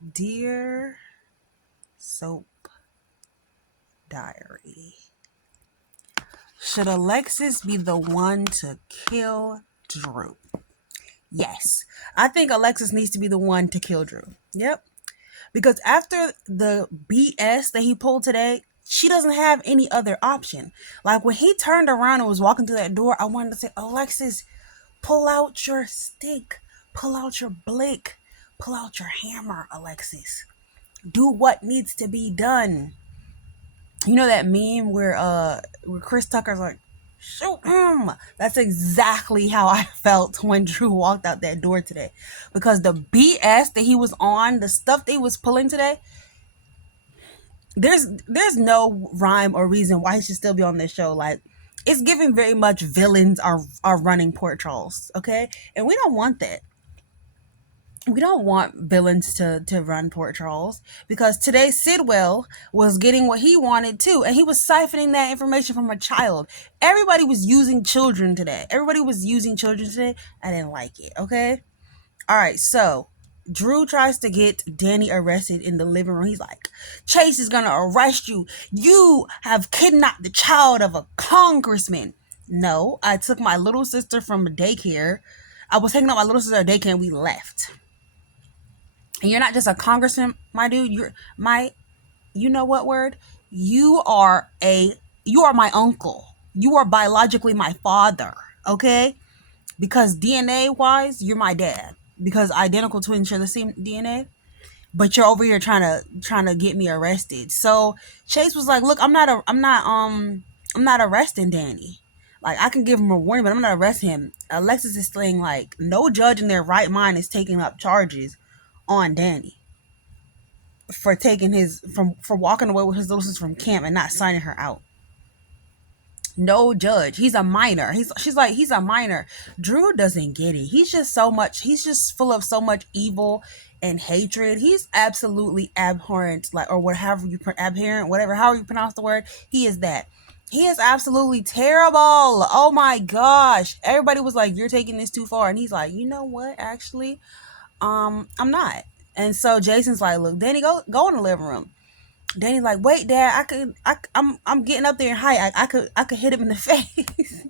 Dear Soap Diary, should Alexis be the one to kill Drew? Yes. I think Alexis needs to be the one to kill Drew. Yep. Because after the BS that he pulled today, she doesn't have any other option. Like when he turned around and was walking through that door, I wanted to say, Alexis, pull out your stick, pull out your blick, pull out your hammer, Alexis. Do what needs to be done. You know that meme where Chris Tucker's like, shoot him. That's exactly how I felt when Drew walked out that door today. Because the BS that he was on, the stuff that he was pulling today, there's no rhyme or reason why he should still be on this show. Like, it's giving very much villains are running port trolls, okay? And we don't want that. We don't want villains to run port trolls, because today Sidwell was getting what he wanted too, and he was siphoning that information from a child. Everybody was using children today. I didn't like it, okay? All right, so Drew tries to get Danny arrested in the living room. He's like, Chase is gonna arrest you. You have kidnapped the child of a congressman. No, I took my little sister from daycare. I was taking out my little sister at daycare and we left. And you're not just a congressman, my dude. You're my, you know what word? You are my uncle. You are biologically my father, okay? Because DNA wise, you're my dad. Because identical twins share the same DNA. But you're over here trying to get me arrested. So Chase was like, look, I'm not arresting Danny. Like, I can give him a warning, but I'm not arresting him. Alexis is saying, like, no judge in their right mind is taking up charges on Danny for for walking away with his little sister from camp and not signing her out. No judge. He's a minor. She's like, he's a minor. Drew doesn't get it. He's just full of so much evil and hatred. He's absolutely abhorrent, like, or whatever abhorrent, whatever, however you pronounce the word. He is that. He is absolutely terrible. Oh my gosh. Everybody was like, you're taking this too far. And he's like, you know what? Actually, I'm not. And so Jason's like, look, Danny, go in the living room. Danny's like, wait, Dad, I'm getting up there in height. I could hit him in the face.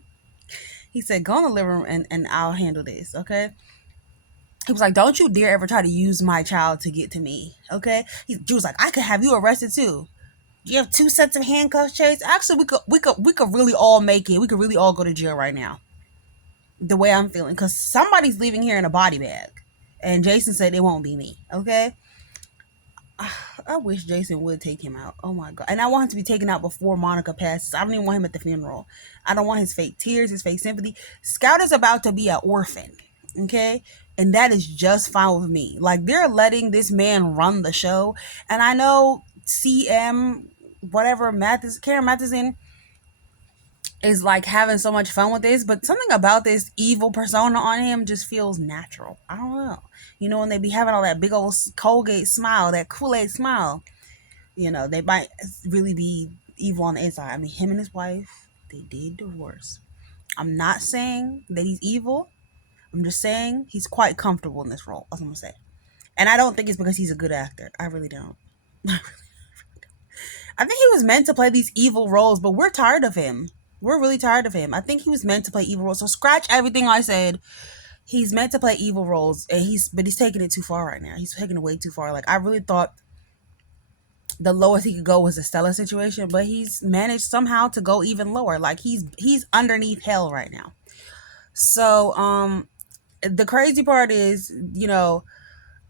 He said, go in the living room and I'll handle this, okay? He was like, don't you dare ever try to use my child to get to me, okay? He was like, I could have you arrested too. You have 2 sets of handcuffs, Chase. Actually, we could really all make it. We could really all go to jail right now. The way I'm feeling, because somebody's leaving here in a body bag, and Jason said it won't be me, okay? I wish Jason would take him out. Oh my god. And I want him to be taken out before Monica passes. I don't even want him at the funeral. I don't want his fake tears, his fake sympathy. Scout is about to be an orphan. Okay? And that is just fine with me. Like, they're letting this man run the show. And I know CM, whatever, Karen Matheson is like having so much fun with this, but something about this evil persona on him just feels natural. I don't know. You know, when they be having all that big old Colgate smile, that Kool-Aid smile, you know, they might really be evil on the inside. I mean, him and his wife, they did divorce. I'm not saying that he's evil. I'm just saying he's quite comfortable in this role. That's what I'm gonna say. And I don't think it's because he's a good actor. I really don't. I think he was meant to play these evil roles, but we're tired of him. We're really tired of him. I think he was meant to play evil roles. So scratch everything I said. He's meant to play evil roles, and he's taking it too far right now. He's taking it way too far. Like, I really thought the lowest he could go was the Stella situation, but he's managed somehow to go even lower. Like, he's underneath hell right now. So the crazy part is, you know,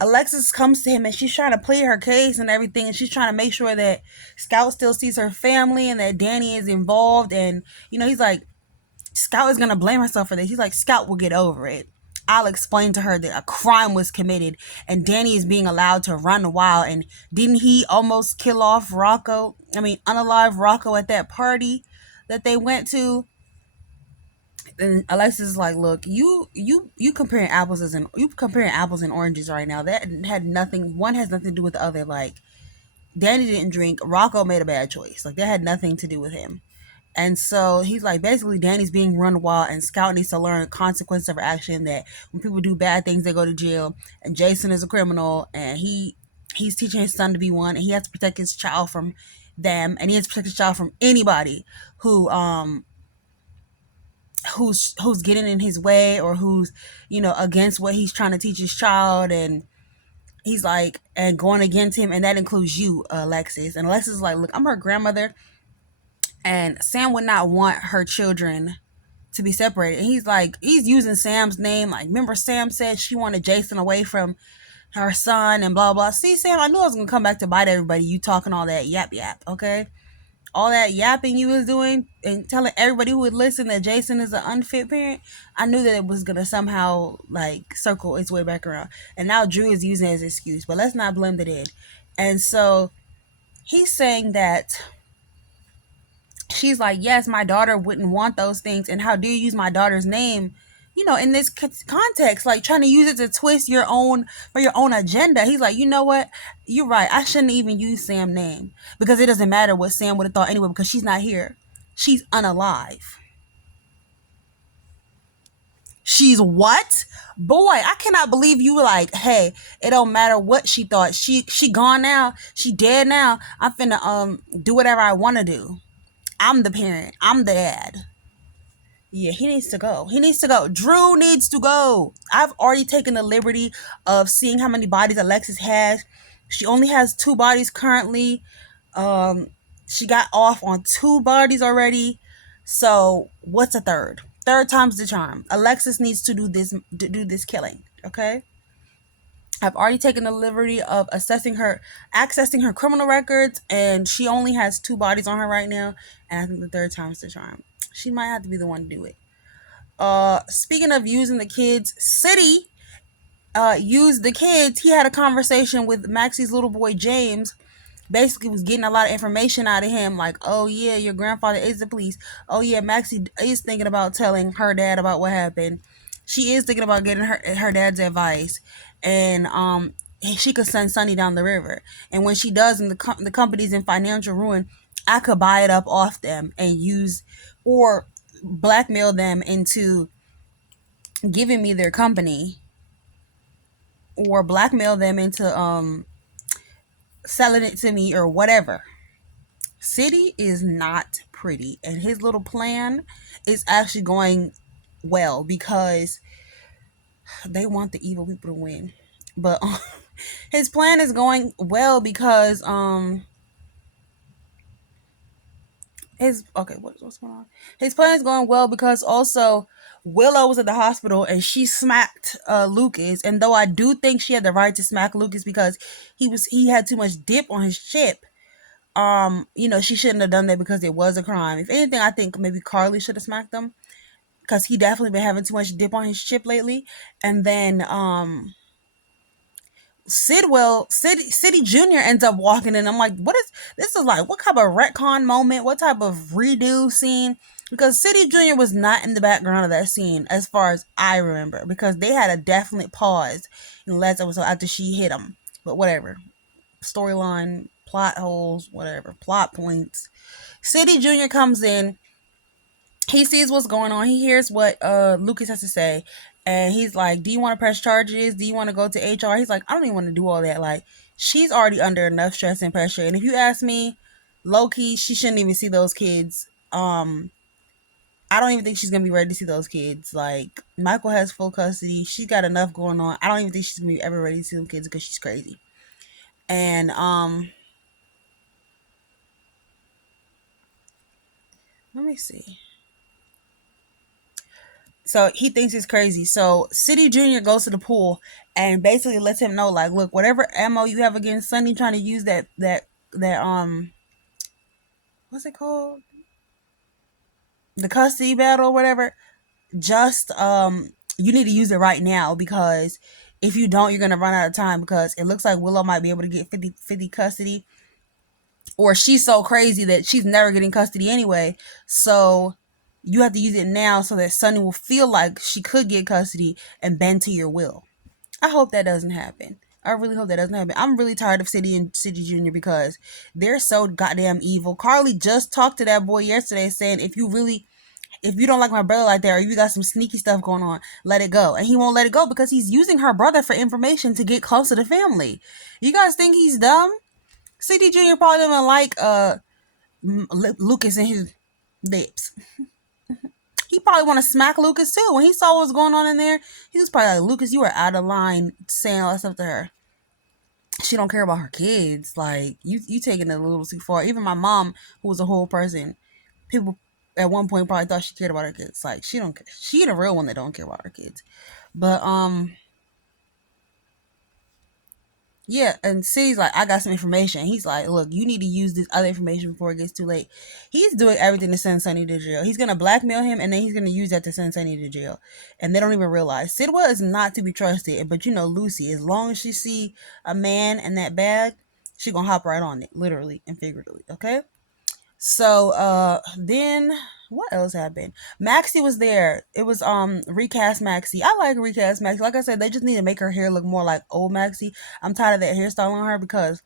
Alexis comes to him and she's trying to plead her case and everything, and she's trying to make sure that Scout still sees her family and that Danny is involved. And, you know, he's like, Scout is going to blame herself for this. He's like, Scout will get over it. I'll explain to her that a crime was committed and Danny is being allowed to run wild. And didn't he almost kill off unalive Rocco at that party that they went to? And Alexis is like, look, you comparing apples and oranges right now. That had nothing. One has nothing to do with the other. Like, Danny didn't drink. Rocco made a bad choice. Like, that had nothing to do with him. And so he's like, basically, Danny's being run wild, and Scout needs to learn the consequence of her action. That when people do bad things, they go to jail. And Jason is a criminal, and he he's teaching his son to be one, and he has to protect his child from them, and he has to protect his child from anybody who who's getting in his way, or who's, against what he's trying to teach his child. And he's like, and going against him, and that includes you, Alexis. And Alexis is like, look, I'm her grandmother, and Sam would not want her children to be separated. And he's like, he's using Sam's name, like, remember Sam said she wanted Jason away from her son and blah blah. See, Sam, I knew I was gonna come back to bite everybody. You talking all that yap yap, okay? All that yapping you was doing and telling everybody who would listen that Jason is an unfit parent. I knew that it was gonna somehow like circle its way back around. And now Drew is using it as an excuse, but let's not blend it in. And so he's saying that she's like, yes, my daughter wouldn't want those things, and how do you use my daughter's name, in this context, like trying to use it to twist your own for your own agenda. He's like, you know what, you're right, I shouldn't even use Sam's name, because it doesn't matter what Sam would have thought anyway, because she's not here, she's unalive. She's what? Boy, I cannot believe you were like, hey, it don't matter what she thought, she gone now, she dead now, I'm finna do whatever I want to do. I'm the parent. I'm the dad. Yeah, he needs to go. He needs to go. Drew needs to go. I've already taken the liberty of seeing how many bodies Alexis has. She only has 2 bodies currently. Um, she got off on 2 bodies already. So what's a third? Third time's the charm. Alexis needs to do this killing. Okay. I've already taken the liberty of accessing her criminal records, and she only has 2 bodies on her right now. And I think the third time's the charm. She might have to be the one to do it. Speaking of using the kids, City used the kids. He had a conversation with Maxie's little boy James. Basically was getting a lot of information out of him, like, oh yeah, your grandfather is the police. Oh yeah, Maxie is thinking about telling her dad about what happened. She is thinking about getting her dad's advice, and she could send Sonny down the river. And when she does, and the company's in financial ruin, I could buy it up off them and use, or blackmail them into giving me their company, or blackmail them into selling it to me, or whatever. City is not pretty, and his little plan is actually going well, because they want the evil people to win. But his plan is going well because what's going on? His plan is going well because also Willow was at the hospital and she smacked Lucas, and though I do think she had the right to smack Lucas because he had too much dip on his chip. She shouldn't have done that because it was a crime. If anything, I think maybe Carly should have smacked him, because he definitely been having too much dip on his chip lately. And then City Jr. ends up walking in. I'm like, what is this? Is like, what type of retcon moment? What type of redo scene? Because City Jr. was not in the background of that scene as far as I remember, because they had a definite pause in the last episode after she hit him. But whatever. Storyline, plot holes, whatever. Plot points. City Jr. comes in. He sees what's going on. He hears what Lucas has to say. And he's like, do you want to press charges? Do you want to go to HR? He's like, I don't even want to do all that. Like, she's already under enough stress and pressure. And if you ask me, low-key, she shouldn't even see those kids. I don't even think she's going to be ready to see those kids. Like, Michael has full custody. She's got enough going on. I don't even think she's going to be ever ready to see them kids because she's crazy. And, let me see. So he thinks he's crazy. So City Jr. goes to the pool and basically lets him know, like, look, whatever ammo you have against Sonny trying to use that what's it called? The custody battle or whatever, just you need to use it right now, because if you don't, you're gonna run out of time, because it looks like Willow might be able to get 50 custody, or she's so crazy that she's never getting custody anyway. So you have to use it now so that Sonny will feel like she could get custody and bend to your will. I hope that doesn't happen. I really hope that doesn't happen. I'm really tired of City and City Jr. because they're so goddamn evil. Carly just talked to that boy yesterday saying, if if you don't like my brother like that, or you got some sneaky stuff going on, let it go. And he won't let it go because he's using her brother for information to get close to the family. You guys think he's dumb? CD Jr. probably doesn't like Lucas and his lips. He probably want to smack Lucas too. When he saw what was going on in there, he was probably like, Lucas, you are out of line saying all that stuff to her. She don't care about her kids. Like, you taking it a little too far. Even my mom, who was a whole person, people at one point probably thought she cared about her kids. Like, she don't care. She the real one that don't care about her kids. But yeah, and City's like, I got some information. He's like, look, you need to use this other information before it gets too late. He's doing everything to send Sonny to jail. He's gonna blackmail him, and then he's gonna use that to send Sonny to jail. And they don't even realize Sidwell is not to be trusted. But you know, Lucy, as long as she see a man in that bag, she gonna hop right on it, literally and figuratively. Okay. So then what else happened? Maxie was there. It was recast Maxie. I like recast Maxie. Like I said, they just need to make her hair look more like old Maxie. I'm tired of that hairstyle on her because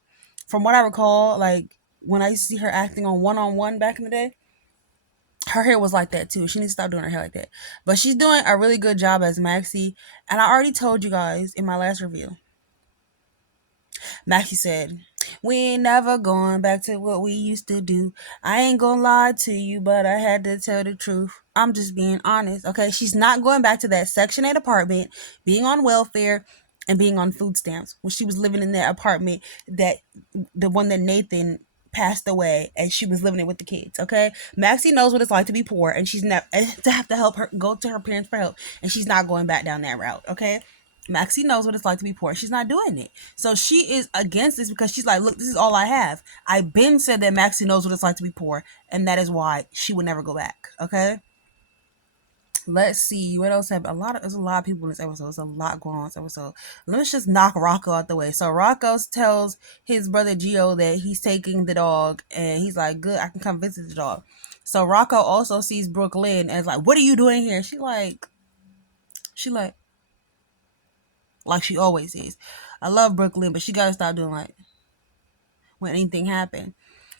from what I recall, like when I used to see her acting on One back in the day, her hair was like that too. She needs to stop doing her hair like that. But she's doing a really good job as Maxie. And I already told you guys in my last review. Maxie said, we ain't never going back to what we used to do. I ain't gonna lie to you, but I had to tell the truth. I'm just being honest. Okay, she's not going back to that Section 8 apartment, being on welfare, and being on food stamps when she was living in that apartment, that the one that Nathan passed away, and she was living it with the kids. Okay, Maxie knows what it's like to be poor, and she's not to have to help her go to her parents for help, and she's not going back down that route. Okay, Maxie knows what it's like to be poor. She's not doing it. So she is against this because she's like, look, this is all I have. I been said that Maxie knows what it's like to be poor, and that is why she would never go back. Okay. Let's see what else happened. There's a lot of people in this episode. There's a lot going on in this episode. Let's just knock Rocco out the way. So Rocco tells his brother Gio that he's taking the dog, and he's like, good, I can come visit the dog. So Rocco also sees Brooklyn as like, what are you doing here? She like she always is. I love Brooklyn, but she gotta stop doing like when anything happened.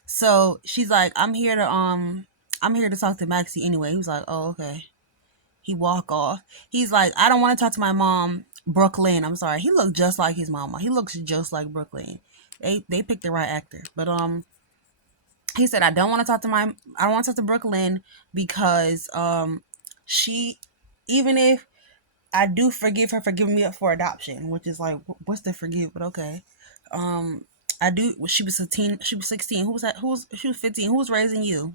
So she's like, I'm here to talk to Maxie anyway. He was like, oh, okay. He walk off. He's like, I don't want to talk to my mom, Brooklyn. I'm sorry. He looked just like his mama. He looks just like Brooklyn. They picked the right actor. But he said, I don't want to talk to Brooklyn because she, even if I do forgive her for giving me up for adoption, which is like, what's the forgive? But okay. I do. She was 16. She was 16. Who was that? She was 15. Who was raising you?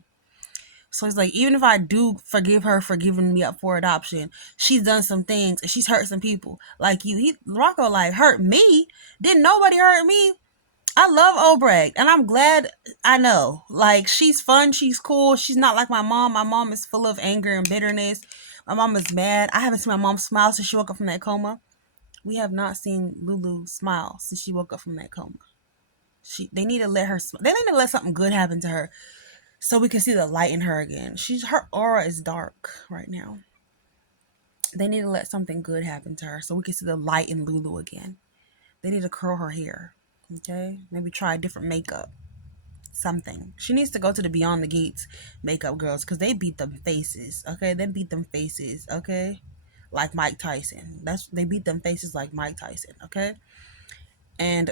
So it's like, even if I do forgive her for giving me up for adoption, she's done some things and she's hurt some people. Like Rocco, like, hurt me? Didn't nobody hurt me? I love Obrecht, and I'm glad. I know. Like, she's fun. She's cool. She's not like my mom. My mom is full of anger and bitterness. My mom is mad. I haven't seen my mom smile since she woke up from that coma. We have not seen Lulu smile since she woke up from that coma. They need to let her. They need to let something good happen to her, so we can see the light in her again. Her aura is dark right now. They need to let something good happen to her, so we can see the light in Lulu again. They need to curl her hair. Okay, maybe try different makeup. Something. She needs to go to the Beyond the Gates makeup girls because they beat them faces. Okay, they beat them faces. Okay, like Mike Tyson. They beat them faces like Mike Tyson. Okay. And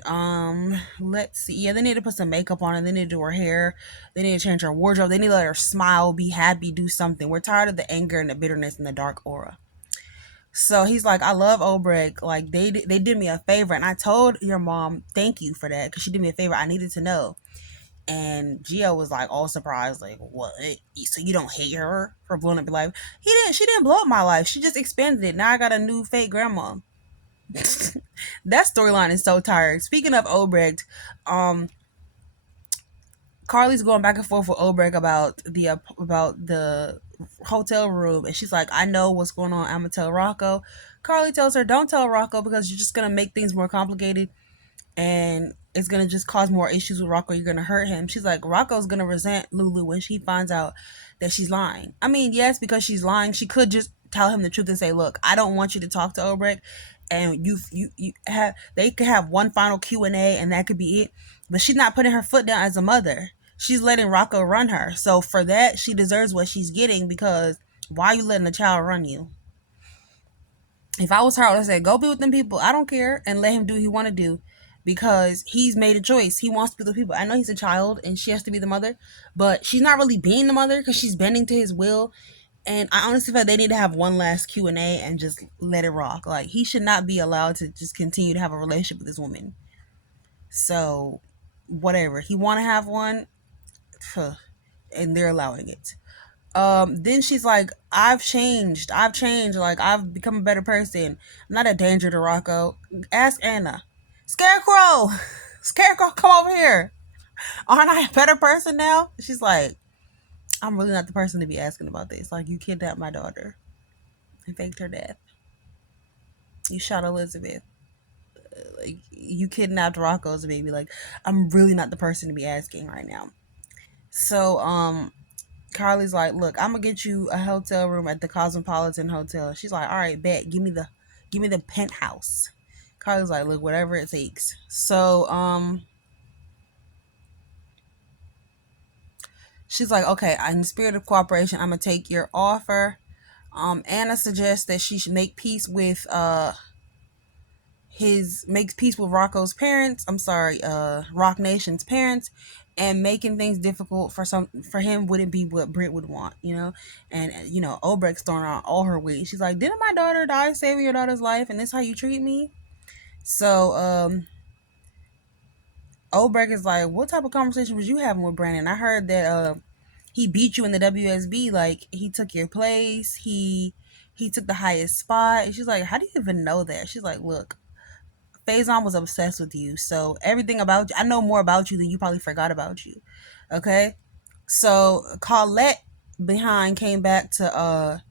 let's see. Yeah, they need to put some makeup on her. They need to do her hair. They need to change her wardrobe. They need to let her smile, be happy, do something. We're tired of the anger and the bitterness and the dark aura. So he's like, I love Obrecht. Like, they did me a favor, and I told your mom thank you for that because she did me a favor. I needed to know. And Gio was like all surprised, like, what? So you don't hate her for blowing up your life? She didn't blow up my life. She just expanded it. Now I got a new fake grandma. That storyline is so tired. Speaking of Obrecht, Carly's going back and forth with Obrecht about the hotel room, and she's like, I know what's going on. I'm gonna tell Rocco. Carly tells her, don't tell Rocco because you're just gonna make things more complicated, and it's gonna just cause more issues with Rocco. You're gonna hurt him. She's like, Rocco's gonna resent Lulu when she finds out that she's lying. I mean, yes, because she's lying, she could just tell him the truth and say, look, I don't want you to talk to Obrecht, and they could have one final Q&A, and that could be it. But she's not putting her foot down as a mother. She's letting Rocco run her. So for that, she deserves what she's getting because Why are you letting a child run you? If I was her, I would have said, go be with them people. I don't care, and let him do what he want to do, because he's made a choice. He wants to be with people. I know he's a child and she has to be the mother, but she's not really being the mother because she's bending to his will. And I honestly feel like they need to have one last Q&A and just let it rock. Like, he should not be allowed to just continue to have a relationship with this woman. So, whatever. He want to have one, and they're allowing it. Then she's like, I've changed, like, I've become a better person. I'm not a danger to Rocco. Ask Anna. Scarecrow! Scarecrow, come over here. Aren't I a better person now? She's like, I'm really not the person to be asking about this. Like, you kidnapped my daughter and faked her death. You shot Elizabeth. Like, you kidnapped Rocco's baby. Like, I'm really not the person to be asking right now. So, Carly's like, look, I'm gonna get you a hotel room at the Cosmopolitan Hotel. She's like, all right, bet. Give me the penthouse. Carly's like, look, whatever it takes. So, she's like, okay, in the spirit of cooperation, I'm gonna take your offer. Anna suggests that she should makes peace with Rocco's parents. I'm sorry, Rock Nation's parents, and making things difficult for him wouldn't be what Britt would want, And Obrecht's throwing out all her weight. She's like, "Didn't my daughter die saving your daughter's life, and this how you treat me?" So Obrecht is like, "What type of conversation was you having with Brandon? I heard that he beat you in the WSB. Like, he took your place. He took the highest spot." And she's like, "How do you even know that?" She's like, "Look, Faison was obsessed with you. So everything about you, I know more about you than you probably forgot about you." Okay? So Colette behind came back to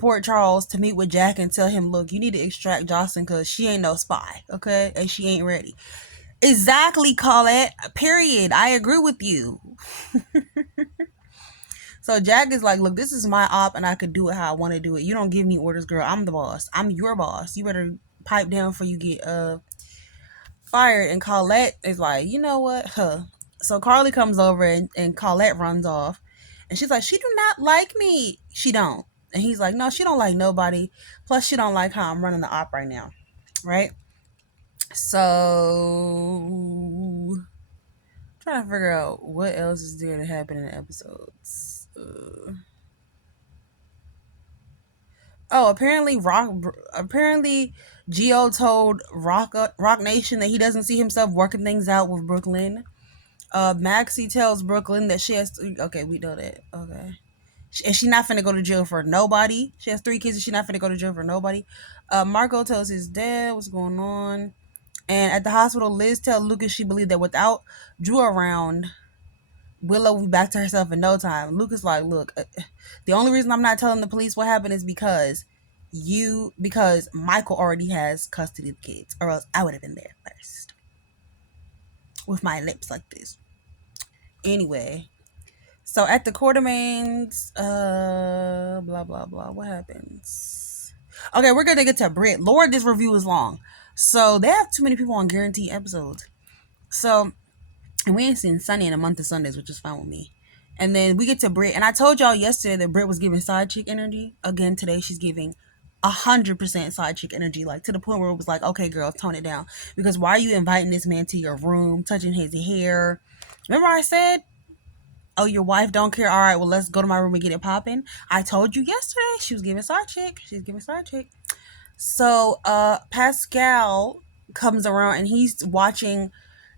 Port Charles to meet with Jack and tell him, look, you need to extract Jocelyn because she ain't no spy, okay? And she ain't ready. Exactly, Colette. Period. I agree with you. So Jack is like, look, this is my op and I could do it how I want to do it. You don't give me orders, girl. I'm the boss. I'm your boss. You better pipe down before you get fired. And Colette is like, you know what? So Carly comes over and Colette runs off. And she's like, she do not like me. She don't. And he's like, no, she don't like nobody. Plus, she don't like how I'm running the op right now. Right? So, trying to figure out what else is there to happen in the episodes. Apparently Geo told Rock Nation that he doesn't see himself working things out with Brooklyn. Maxie tells Brooklyn that she has okay, we know that. Okay. And she's not finna go to jail for nobody. She has 3 kids and she's not finna go to jail for nobody. Marco tells his dad what's going on. And at the hospital, Liz tells Lucas she believed that without Drew around, Willow will be back to herself in no time. Lucas like, look, the only reason I'm not telling the police what happened is because Michael already has custody of the kids, or else I would have been there first with my lips like this. Anyway, so at the Quartermains, blah blah blah. What happens? Okay, we're gonna get to Britt. Lord, this review is long, so they have too many people on guaranteed episodes. So, and we ain't seen Sunny in a month of Sundays, which is fine with me. And then we get to Britt, and I told y'all yesterday that Britt was giving side chick energy. Again, today she's giving 100% side chick energy, like to the point where it was like, okay, girl, tone it down. Because why are you inviting this man to your room, touching his hair? Remember I said, oh, your wife don't care? All right, well, let's go to my room and get it popping. I told you yesterday she was giving side chick. She's giving side chick. So Pascal comes around and he's watching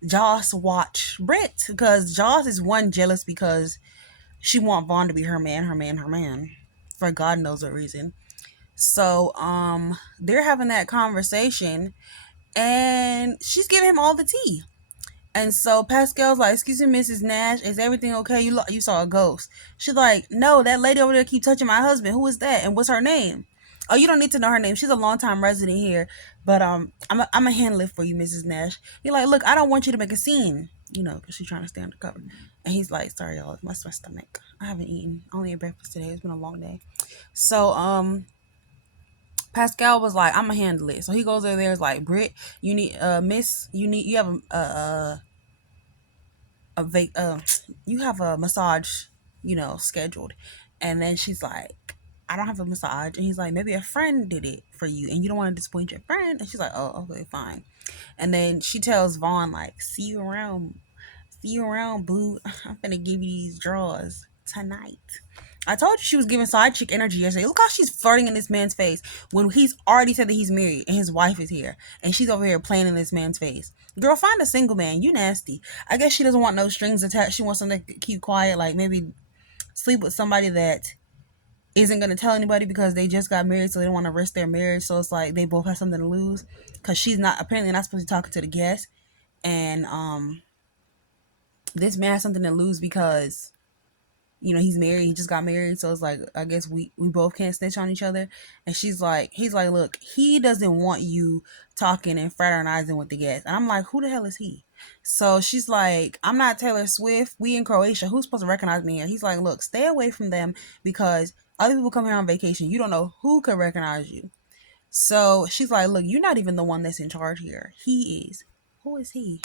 Joss watch Britt, because Joss is one, jealous because she want Vaughn to be her man, for God knows what reason. So they're having that conversation and she's giving him all the tea. And so Pascal's like, excuse me, Mrs. Nash, is everything okay? You saw a ghost. She's like, no, that lady over there keep touching my husband. Who is that? And what's her name? Oh, you don't need to know her name. She's a longtime resident here. But I'm a handle it for you, Mrs. Nash. He's like, look, I don't want you to make a scene. Because she's trying to stay undercover. And he's like, sorry, y'all, it's my stomach. I haven't eaten. I only ate breakfast today. It's been a long day. So, Pascal was like, I'm gonna handle it. So he goes over there, is like, Britt, you need, miss, you have you have a massage, scheduled. And then she's like, I don't have a massage. And he's like, maybe a friend did it for you and you don't want to disappoint your friend. And she's like, oh, okay, fine. And then she tells Vaughn, like, see you around. See you around, boo. I'm gonna give you these drawers tonight. I told you she was giving side chick energy yesterday. Look how she's flirting in this man's face when he's already said that he's married and his wife is here. And she's over here playing in this man's face. Girl, find a single man. You nasty. I guess she doesn't want no strings attached. She wants something to keep quiet, like maybe sleep with somebody that isn't going to tell anybody because they just got married, so they don't want to risk their marriage. So it's like they both have something to lose because she's not apparently not supposed to be talking to the guest. And this man has something to lose because he's married. He just got married, so it's like I guess we both can't snitch on each other. And he's like, look, he doesn't want you talking and fraternizing with the guests. And I'm like, who the hell is he? So she's like, I'm not Taylor Swift. We in Croatia. Who's supposed to recognize me here? He's like, look, stay away from them because other people come here on vacation. You don't know who could recognize you. So she's like, look, you're not even the one that's in charge here. He is. Who is he?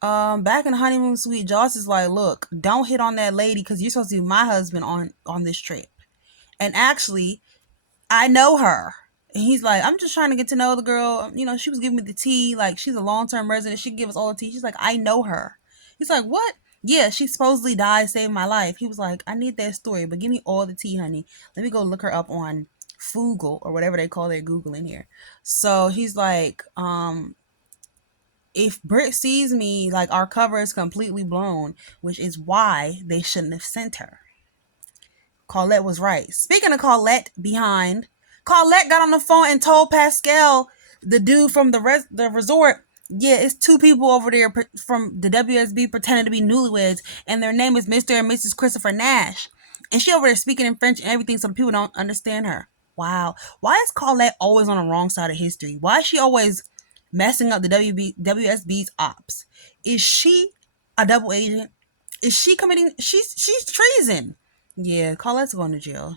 Back in the honeymoon suite, Joss is like, look, don't hit on that lady because you're supposed to be my husband on this trip. And actually, I know her. And he's like, I'm just trying to get to know the girl. She was giving me the tea. Like, she's a long-term resident. She can give us all the tea. She's like, I know her. He's like, what? Yeah, she supposedly died, saved my life. He was like, I need that story, but give me all the tea, honey. Let me go look her up on Foogle or whatever they call their Google in here. So he's like, if Britt sees me, like, our cover is completely blown, which is why they shouldn't have sent her. Colette was right. Speaking of Colette Colette got on the phone and told Pascal, the dude from the resort, yeah, it's two people over there from the WSB pretending to be newlyweds, and their name is Mr. and Mrs. Christopher Nash. And she over there speaking in French and everything so people don't understand her. Wow. Why is Colette always on the wrong side of history? Why is she always messing up the WSB's ops? Is she a double agent? Is she committing? She's treason. Yeah, Colette's going to jail,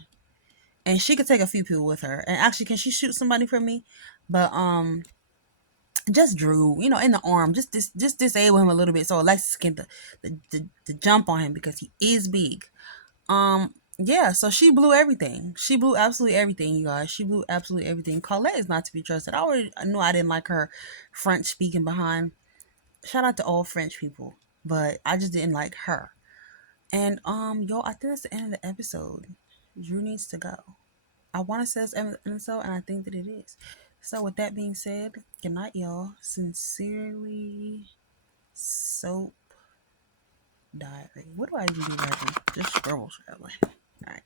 and she could take a few people with her. And actually, can she shoot somebody for me? But just Drew, in the arm, just disable him a little bit so Alexis can the jump on him because he is big. Yeah, so she blew everything. She blew absolutely everything, you guys. She blew absolutely everything. Colette is not to be trusted. I knew I didn't like her French speaking behind. Shout out to all French people, but I just didn't like her. And yo, I think that's the end of the episode. Drew needs to go. I want to say it's the end of the episode, and I think that it is. So with that being said, good night, y'all. Sincerely, Soap Diary. What do I even do? Just scribble, All right.